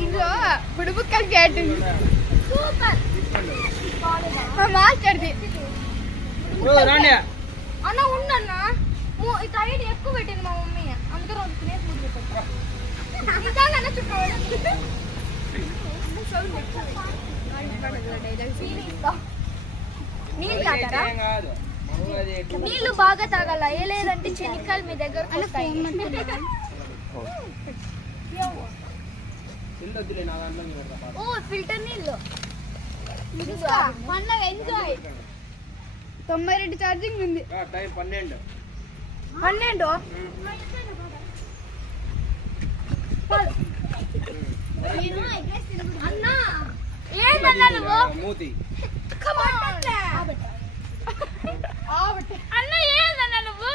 ఇందులో బుడుబుక్కలు cat super మాస్టర్ది అన్న ఉండన్నా side ఎక్కువ పెట్టింది మా మమ్మీ అందుకే రోజు తినేసి నీళ్ళు తాగారా నీళ్ళు బాగా తాగాల ఏ లేదంటే చెనిక్కాయలు మీ దగ్గర ఓ ఫిల్టర్ నీళ్ళు ఎంజాయ్ 92 ఛార్జింగ్ ఉంది 12 అన్నా ఏందన్నా నువ్వు అన్న ఏందన్నా నువ్వు